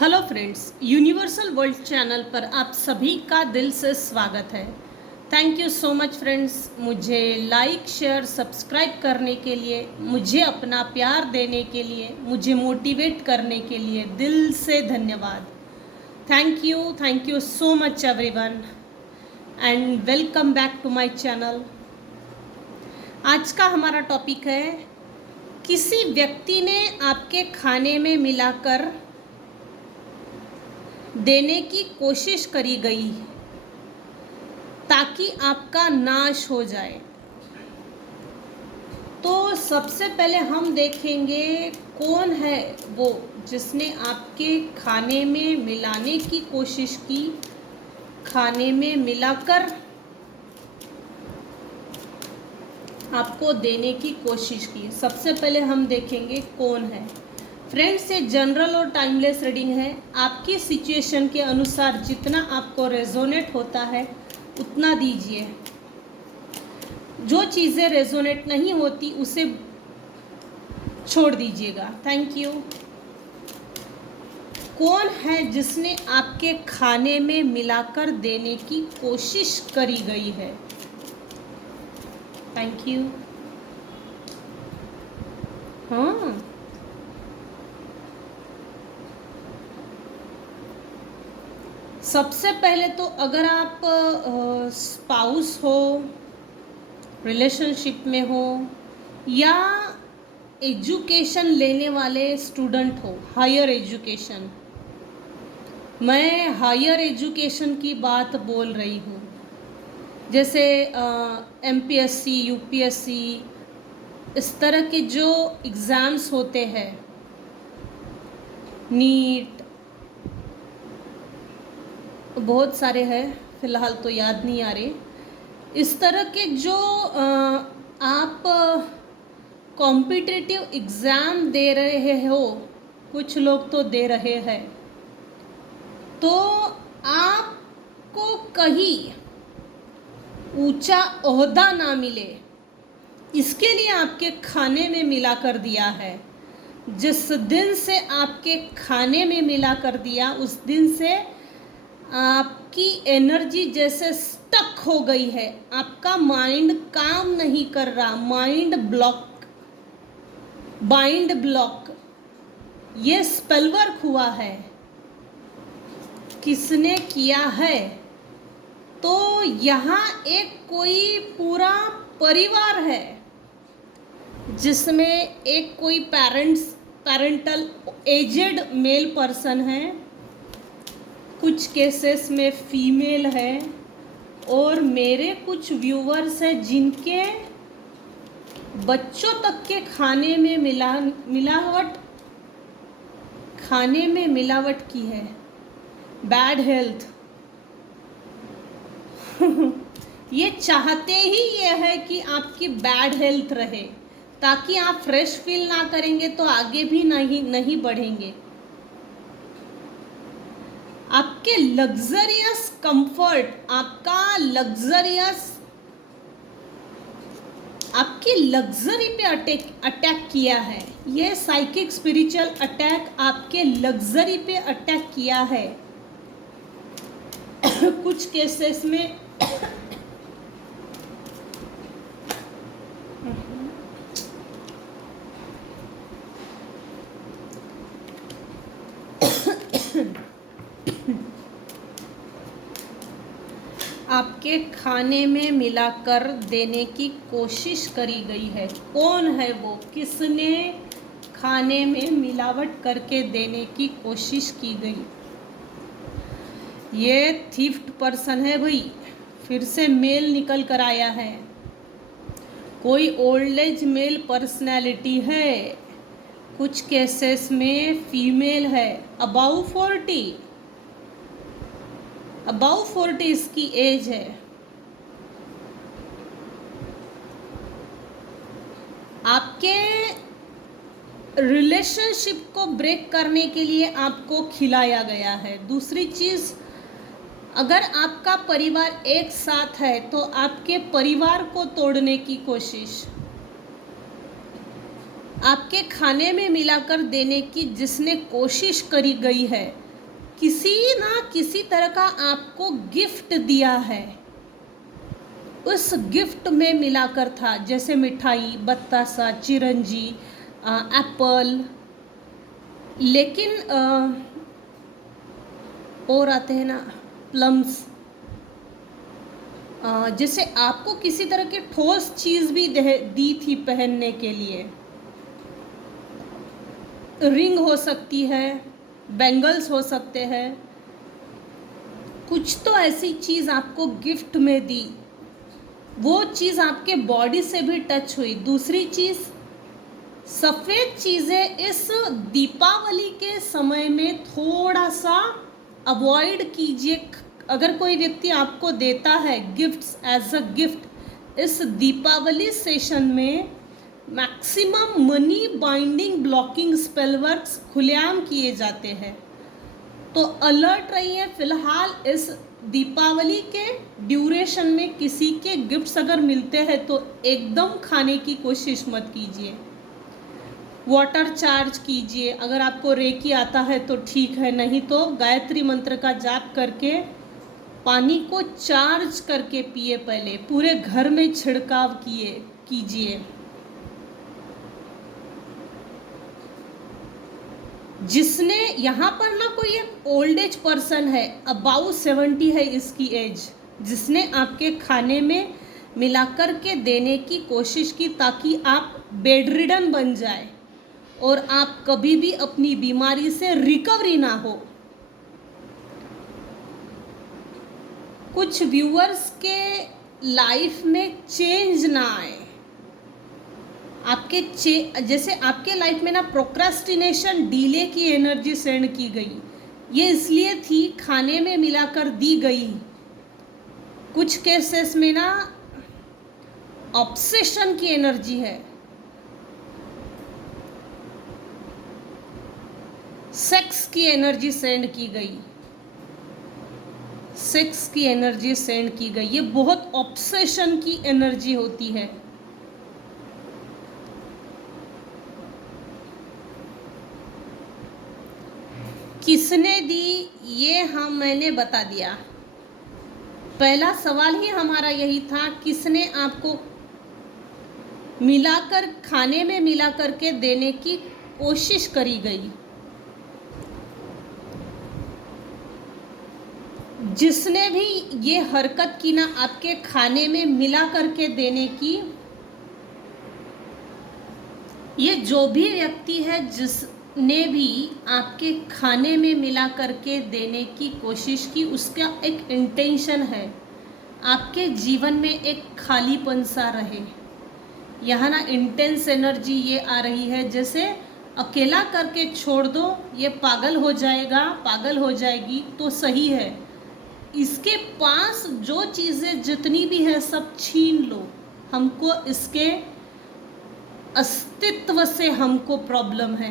Hello friends, universal world channel पर आप सभी का दिल से स्वागत है। Thank you so much friends, मुझे लाइक शेयर सब्सक्राइब करने के लिए, मुझे अपना प्यार देने के लिए, मुझे मोटिवेट करने के लिए दिल से धन्यवाद। Thank you so much everyone and welcome back to my channel. आज का हमारा टॉपिक है, किसी व्यक्ति ने आपके खाने में मिलाकर देने की कोशिश करी गई ताकि आपका नाश हो जाए। तो सबसे पहले हम देखेंगे कौन है वो जिसने आपके खाने में मिलाने की कोशिश की, खाने में मिलाकर आपको देने की कोशिश की। सबसे पहले हम देखेंगे कौन है। फ्रेंड्स, ये जनरल और टाइमलेस रीडिंग है। आपकी सिचुएशन के अनुसार जितना आपको रेजोनेट होता है उतना दीजिए। जो चीज़ें रेजोनेट नहीं होती उसे छोड़ दीजिएगा। Thank you. कौन है जिसने आपके खाने में मिलाकर देने की कोशिश करी गई है? Thank you. हाँ, सबसे पहले तो अगर आप स्पाउस हो, रिलेशनशिप में हो या एजुकेशन लेने वाले स्टूडेंट हो, हायर एजुकेशन, मैं हायर एजुकेशन की बात बोल रही हूँ। जैसे एमपीएससी, यूपीएससी, इस तरह के जो एग्ज़ाम्स होते हैं, नीट, बहुत सारे हैं, फ़िलहाल तो याद नहीं आ रहे। इस तरह के जो आप कॉम्पिटिटिव एग्ज़ाम दे रहे हो, कुछ लोग तो दे रहे हैं, तो आपको कहीं ऊंचा ओहदा ना मिले इसके लिए आपके खाने में मिला कर दिया है। जिस दिन से आपके खाने में मिला कर दिया, उस दिन से आपकी एनर्जी जैसे स्टक हो गई है। आपका माइंड काम नहीं कर रहा, माइंड ब्लॉक, ये स्पेल वर्क हुआ है। किसने किया है? तो यहाँ एक कोई पूरा परिवार है जिसमें एक कोई पेरेंटल एजेड मेल पर्सन है, कुछ केसेस में फीमेल है, और मेरे कुछ व्यूवर्स हैं जिनके बच्चों तक के खाने में मिलावट की है। बैड हेल्थ ये चाहते ही ये है कि आपकी बैड हेल्थ रहे, ताकि आप फ्रेश फील ना करेंगे तो आगे भी नहीं बढ़ेंगे। आपके लग्जरियस कंफर्ट, आपकी लग्जरी पे अटैक किया है। ये साइकिक स्पिरिचुअल अटैक आपके लग्जरी पे अटैक किया है। कुछ केसेस में आपके खाने में मिलाकर देने की कोशिश करी गई है। कौन है वो? किसने खाने में मिलावट करके देने की कोशिश की गई? ये थीफ्ट पर्सन है भाई, फिर से मेल निकल कर आया है। कोई ओल्ड एज मेल पर्सनैलिटी है, कुछ केसेस में फीमेल है, अबाउ 40 इसकी एज है। आपके रिलेशनशिप को ब्रेक करने के लिए आपको खिलाया गया है। दूसरी चीज़, अगर आपका परिवार एक साथ है तो आपके परिवार को तोड़ने की कोशिश, आपके खाने में मिलाकर देने की जिसने कोशिश करी गई है, किसी ना किसी तरह का आपको गिफ्ट दिया है, उस गिफ्ट में मिलाकर था, जैसे मिठाई, बतासा, चिरंजी, एप्पल। लेकिन और आते हैं ना प्लम्स। जैसे आपको किसी तरह की ठोस चीज़ भी दी थी पहनने के लिए। रिंग हो सकती है, बैंगल्स हो सकते हैं, कुछ तो ऐसी चीज़ आपको गिफ्ट में दी, वो चीज़ आपके बॉडी से भी टच हुई। दूसरी चीज़, सफ़ेद चीज़ें इस दीपावली के समय में थोड़ा सा अवॉइड कीजिए। अगर कोई व्यक्ति आपको देता है गिफ्ट्स एज अ गिफ्ट इस दीपावली सेशन में, maximum money binding blocking spell works खुलेआम किए जाते हैं। तो अलर्ट रहिए। फिलहाल इस दीपावली के ड्यूरेशन में किसी के गिफ्ट्स अगर मिलते हैं तो एकदम खाने की कोशिश मत कीजिए। वाटर चार्ज कीजिए। अगर आपको रेकी आता है तो ठीक है, नहीं तो गायत्री मंत्र का जाप करके पानी को चार्ज करके पिए। पहले पूरे घर में छिड़काव कीजिए। जिसने यहाँ पर ना कोई एक ओल्ड एज पर्सन है, अबाउट 70 है इसकी एज, जिसने आपके खाने में मिलाकर के देने की कोशिश की ताकि आप बेड रिडन बन जाए और आप कभी भी अपनी बीमारी से रिकवरी ना हो। कुछ व्यूअर्स के लाइफ में चेंज ना आए, जैसे आपके लाइफ में ना प्रोक्रेस्टिनेशन, डिले की एनर्जी सेंड की गई। ये इसलिए थी खाने में मिलाकर दी गई। कुछ केसेस में ना ऑब्सेशन की एनर्जी है, सेक्स की एनर्जी सेंड की गई, सेक्स की एनर्जी सेंड की गई। ये बहुत ऑब्सेशन की एनर्जी होती है। किसने दी ये मैंने बता दिया। पहला सवाल ही हमारा यही था, किसने आपको मिलाकर खाने में मिला करके देने की कोशिश करी गई। जिसने भी ये हरकत की ना आपके खाने में मिला करके देने की, ये जो भी व्यक्ति है जिसने भी आपके खाने में मिला करके देने की कोशिश की, उसका एक इंटेंशन है आपके जीवन में एक खालीपन सा रहे। यहाँ ना इंटेंस एनर्जी ये आ रही है, जैसे अकेला करके छोड़ दो, ये पागल हो जाएगा, पागल हो जाएगी तो सही है। इसके पास जो चीज़ें जितनी भी है सब छीन लो। हमको इसके अस्तित्व से हमको प्रॉब्लम है।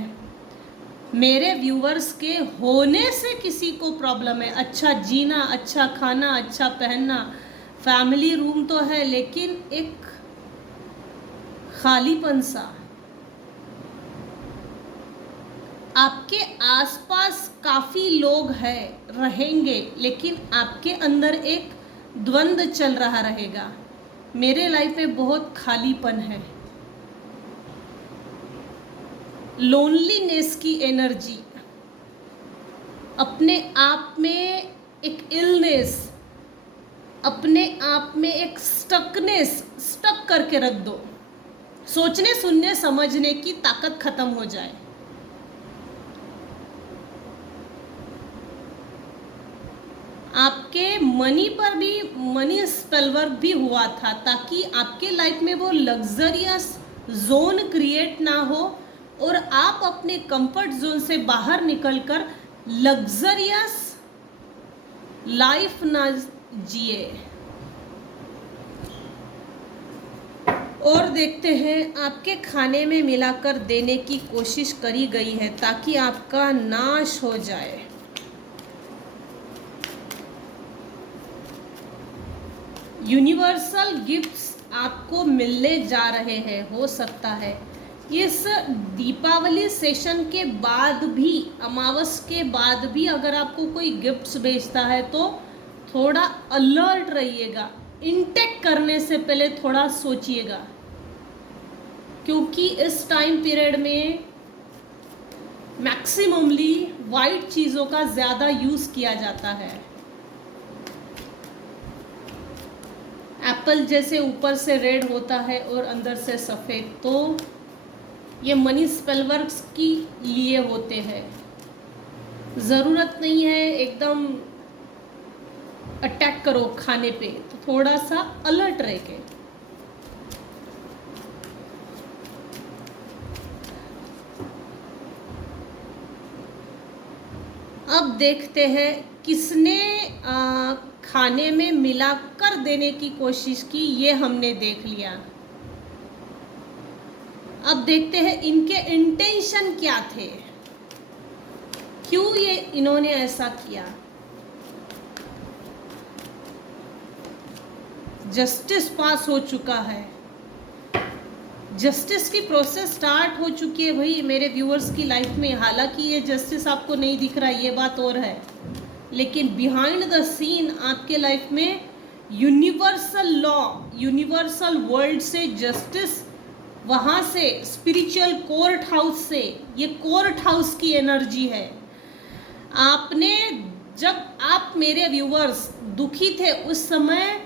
मेरे व्यूअर्स के होने से किसी को प्रॉब्लम है। अच्छा जीना, अच्छा खाना, अच्छा पहनना, फैमिली रूम तो है, लेकिन एक खालीपन सा। आपके आसपास काफ़ी लोग हैं, रहेंगे, लेकिन आपके अंदर एक द्वंद्व चल रहा रहेगा। मेरे लाइफ में बहुत खालीपन है, लोनलीनेस की एनर्जी, अपने आप में एक इलनेस, अपने आप में एक स्टकनेस, स्टक करके रख दो। सोचने, सुनने, समझने की ताकत खत्म हो जाए। आपके मनी पर भी मनी स्पेल वर्क भी हुआ था ताकि आपके लाइफ में वो लग्जरियस जोन क्रिएट ना हो और आप अपने कंफर्ट जोन से बाहर निकलकर लग्जरियस लाइफ ना जिए। और देखते हैं, आपके खाने में मिलाकर देने की कोशिश करी गई है ताकि आपका नाश हो जाए। यूनिवर्सल गिफ्ट्स आपको मिलने जा रहे हैं। हो सकता है इस दीपावली सेशन के बाद भी, अमावस के बाद भी अगर आपको कोई गिफ्ट्स भेजता है तो थोड़ा अलर्ट रहिएगा। इनटेक करने से पहले थोड़ा सोचिएगा, क्योंकि इस टाइम पीरियड में मैक्सिममली वाइट चीज़ों का ज़्यादा यूज़ किया जाता है। एप्पल जैसे ऊपर से रेड होता है और अंदर से सफ़ेद, तो ये मनी स्पेलवर्क्स की लिए होते हैं। ज़रूरत नहीं है एकदम अटैक करो खाने पे, तो थोड़ा सा अलर्ट रह के। अब देखते हैं किसने खाने में मिलाकर देने की कोशिश की, ये हमने देख लिया। अब देखते हैं इनके इंटेंशन क्या थे, क्यों ये इन्होंने ऐसा किया। जस्टिस पास हो चुका है, जस्टिस की प्रोसेस स्टार्ट हो चुकी है भाई मेरे व्यूअर्स की लाइफ में। हालांकि ये जस्टिस आपको नहीं दिख रहा, ये बात और है, लेकिन बिहाइंड द सीन आपके लाइफ में यूनिवर्सल लॉ, यूनिवर्सल वर्ल्ड से जस्टिस, वहाँ से स्पिरिचुअल कोर्ट हाउस से, ये कोर्ट हाउस की एनर्जी है। आपने, जब आप मेरे व्यूअर्स दुखी थे उस समय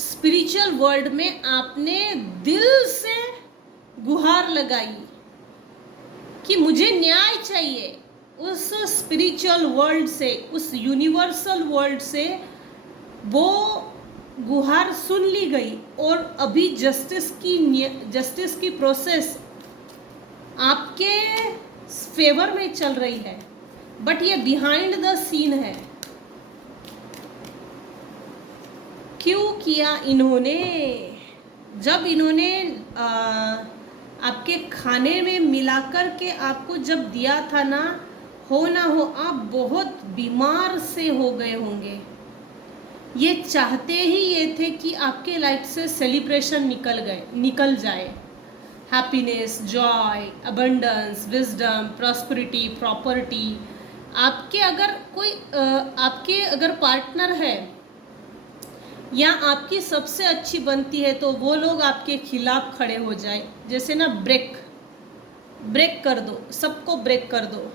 स्पिरिचुअल वर्ल्ड में आपने दिल से गुहार लगाई कि मुझे न्याय चाहिए। उस स्पिरिचुअल वर्ल्ड से, उस यूनिवर्सल वर्ल्ड से वो गुहार सुन ली गई और अभी जस्टिस की प्रोसेस आपके फेवर में चल रही है, बट ये बिहाइंड द सीन है। क्यों किया इन्होंने? जब इन्होंने आपके खाने में मिलाकर के आपको जब दिया था ना, हो ना हो आप बहुत बीमार से हो गए होंगे। ये चाहते ही ये थे कि आपके लाइफ से सेलिब्रेशन निकल जाए। Happiness, Joy, abundance, wisdom, prosperity, property. आपके अगर पार्टनर है या आपकी सबसे अच्छी बनती है तो वो लोग आपके खिलाफ खड़े हो जाए। जैसे ना ब्रेक कर दो, सबको ब्रेक कर दो।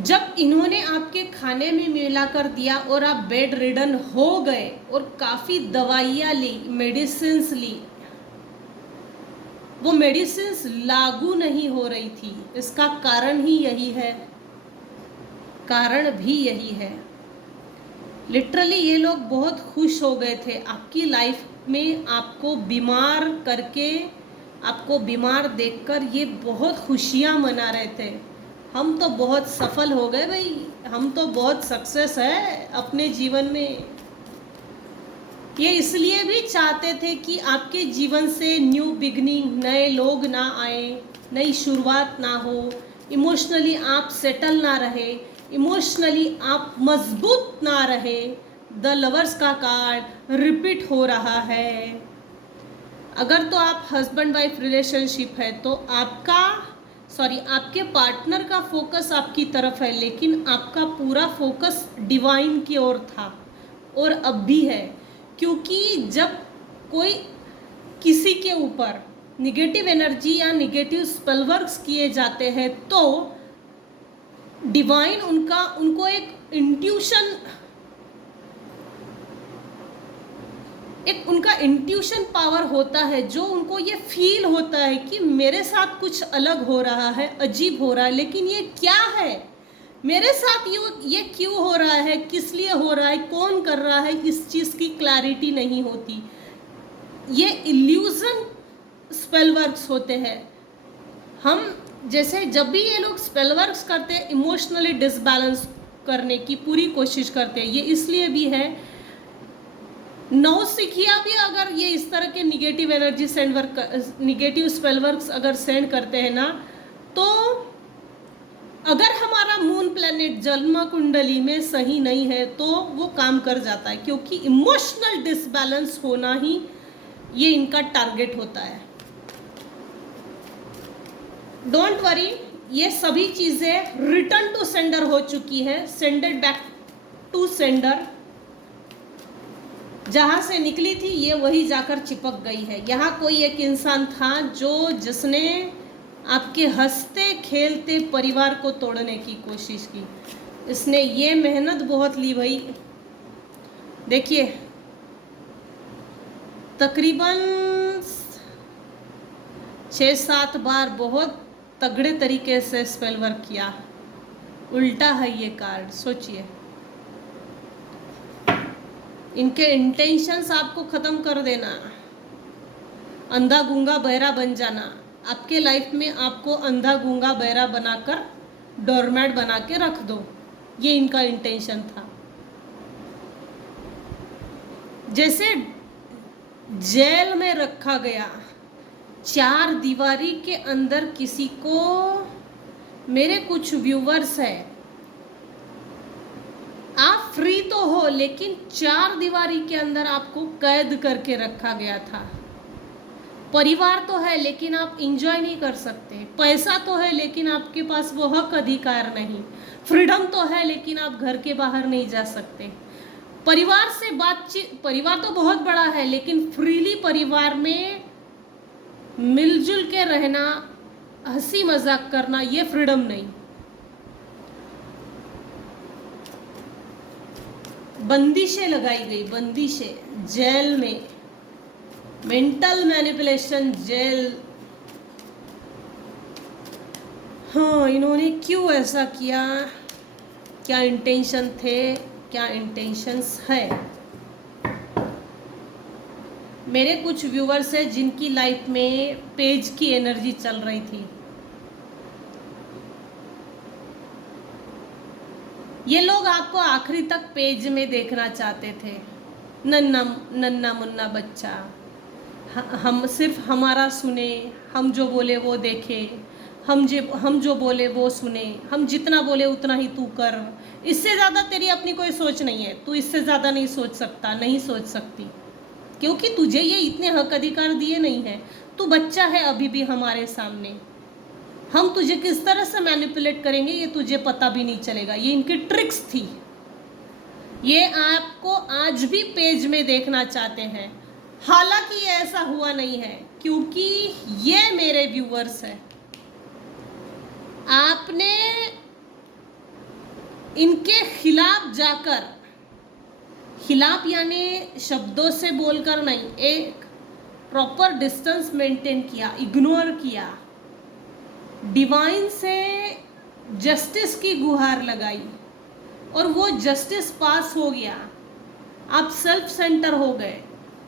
जब इन्होंने आपके खाने में मिलाकर दिया और आप बेड रिडन हो गए और काफ़ी दवाइयाँ ली, मेडिसिन्स ली, वो मेडिसिन्स लागू नहीं हो रही थी। इसका कारण ही यही है, कारण भी यही है। लिटरली ये लोग बहुत खुश हो गए थे आपकी लाइफ में, आपको बीमार करके, आपको बीमार देखकर ये बहुत खुशियाँ मना रहे थे। हम तो बहुत सफल हो गए भाई, हम तो बहुत सक्सेस है अपने जीवन में। ये इसलिए भी चाहते थे कि आपके जीवन से न्यू बिगनिंग, नए लोग ना आए, नई शुरुआत ना हो, इमोशनली आप सेटल ना रहे, इमोशनली आप मजबूत ना रहे। द लवर्स का कार्ड रिपीट हो रहा है। अगर तो आप हस्बैंड वाइफ रिलेशनशिप है तो आपके पार्टनर का फोकस आपकी तरफ है, लेकिन आपका पूरा फोकस डिवाइन की ओर था और अब भी है। क्योंकि जब कोई किसी के ऊपर निगेटिव एनर्जी या निगेटिव स्पेलवर्क्स किए जाते हैं तो डिवाइन उनको उनका इंट्यूशन पावर होता है, जो उनको ये फील होता है कि मेरे साथ कुछ अलग हो रहा है, अजीब हो रहा है, लेकिन ये क्या है मेरे साथ, ये क्यों हो रहा है, किस लिए हो रहा है, कौन कर रहा है, इस चीज़ की क्लैरिटी नहीं होती। ये इल्यूजन स्पेलवर्क्स होते हैं। हम जैसे जब भी ये लोग स्पेलवर्क्स करते हैं, इमोशनली डिसबैलेंस करने की पूरी कोशिश करते हैं। ये इसलिए भी है, नौसिखिया भी अगर ये इस तरह के निगेटिव एनर्जी निगेटिव स्पेलवर्क्स अगर सेंड करते हैं ना, तो अगर हमारा मून प्लैनेट जन्म कुंडली में सही नहीं है तो वो काम कर जाता है, क्योंकि इमोशनल डिसबैलेंस होना ही ये इनका टारगेट होता है। डोंट वरी, ये सभी चीज़ें रिटर्न टू सेंडर हो चुकी है, सेंडेड बैक टू सेंडर। जहाँ से निकली थी ये वही जाकर चिपक गई है। यहाँ कोई एक इंसान था जिसने आपके हंसते खेलते परिवार को तोड़ने की कोशिश की। इसने ये मेहनत बहुत ली भाई। देखिए, तकरीबन 6-7 बार बहुत तगड़े तरीके से स्पेल वर्क किया। उल्टा है ये कार्ड, सोचिए। इनके इंटेंशंस आपको ख़त्म कर देना, अंधा गूंगा बहरा बन जाना। आपके लाइफ में आपको अंधा गूंगा बहरा बनाकर डोरमैट बना के रख दो, ये इनका इंटेंशन था। जैसे जेल में रखा गया, 4 दीवारी के अंदर किसी को, मेरे कुछ व्यूवर्स हैं, आप फ्री तो हो लेकिन 4 दीवारी के अंदर आपको कैद करके रखा गया था। परिवार तो है लेकिन आप इंजॉय नहीं कर सकते, पैसा तो है लेकिन आपके पास वो हक अधिकार नहीं, फ्रीडम तो है लेकिन आप घर के बाहर नहीं जा सकते। परिवार से बातचीत, परिवार तो बहुत बड़ा है लेकिन फ्रीली परिवार में मिलजुल के रहना, हंसी मजाक करना, ये फ्रीडम नहीं। बंदिशें लगाई गई, बंदिशें जेल में, मेंटल मैनिपुलेशन जेल। हाँ, इन्होंने क्यों ऐसा किया, क्या इंटेंशन थे, क्या इंटेंशंस है। मेरे कुछ व्यूवर्स हैं जिनकी लाइफ में पेज की एनर्जी चल रही थी। ये लोग आपको आखिरी तक पेज में देखना चाहते थे। नन्ना मुन्ना बच्चा, हम सिर्फ हमारा सुने, हम जो बोले वो देखे, हम जो बोले वो सुने, हम जितना बोले उतना ही तू कर, इससे ज़्यादा तेरी अपनी कोई सोच नहीं है, तू इससे ज़्यादा नहीं सोच सकता, नहीं सोच सकती, क्योंकि तुझे ये इतने हक अधिकार दिए नहीं है। तू बच्चा है अभी भी हमारे सामने, हम तुझे किस तरह से मैनिपुलेट करेंगे ये तुझे पता भी नहीं चलेगा। ये इनकी ट्रिक्स थी। ये आपको आज भी पेज में देखना चाहते हैं, हालांकि ये ऐसा हुआ नहीं है क्योंकि ये मेरे व्यूअर्स हैं। आपने इनके खिलाफ जाकर, खिलाफ यानी शब्दों से बोलकर नहीं, एक प्रॉपर डिस्टेंस मेंटेन किया, इग्नोर किया, डिवाइन से जस्टिस की गुहार लगाई और वो जस्टिस पास हो गया। आप सेल्फ सेंटर हो गए।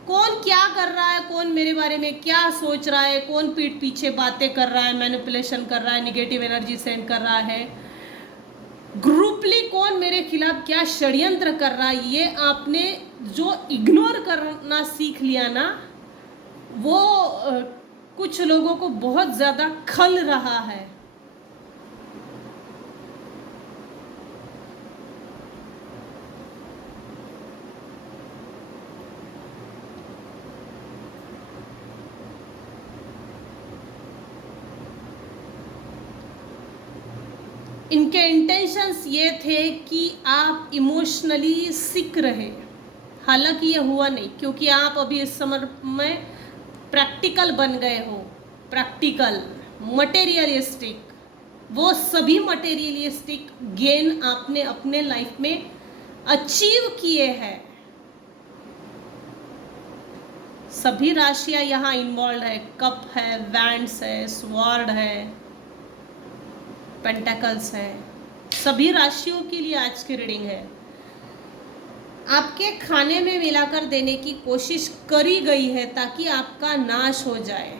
कौन क्या कर रहा है, कौन मेरे बारे में क्या सोच रहा है, कौन पीठ पीछे बातें कर रहा है, मैनिपुलेशन कर रहा है, निगेटिव एनर्जी सेंड कर रहा है, ग्रुपली कौन मेरे खिलाफ क्या षड्यंत्र कर रहा है, ये आपने जो इग्नोर करना सीख लिया ना, वो कुछ लोगों को बहुत ज़्यादा खल रहा है। इनके इंटेंशंस ये थे कि आप इमोशनली सिक रहे, हालांकि ये हुआ नहीं क्योंकि आप अभी इस समय में प्रैक्टिकल बन गए हो। प्रैक्टिकल, मटेरियलिस्टिक, वो सभी मटेरियलिस्टिक गेन आपने अपने लाइफ में अचीव किए हैं। सभी राशियां यहाँ इन्वॉल्व है, कप है, वैंड्स है, स्वॉर्ड है, पेंटाकल्स है। सभी राशियों के लिए आज की रीडिंग है। आपके खाने में मिलाकर देने की कोशिश करी गई है ताकि आपका नाश हो जाए।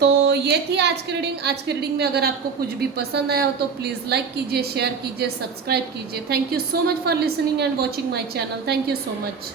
तो ये थी आज की रीडिंग। आज की रीडिंग में अगर आपको कुछ भी पसंद आया हो तो प्लीज़ लाइक कीजिए, शेयर कीजिए, सब्सक्राइब कीजिए। Thank you so much for listening and watching my channel. Thank you so much.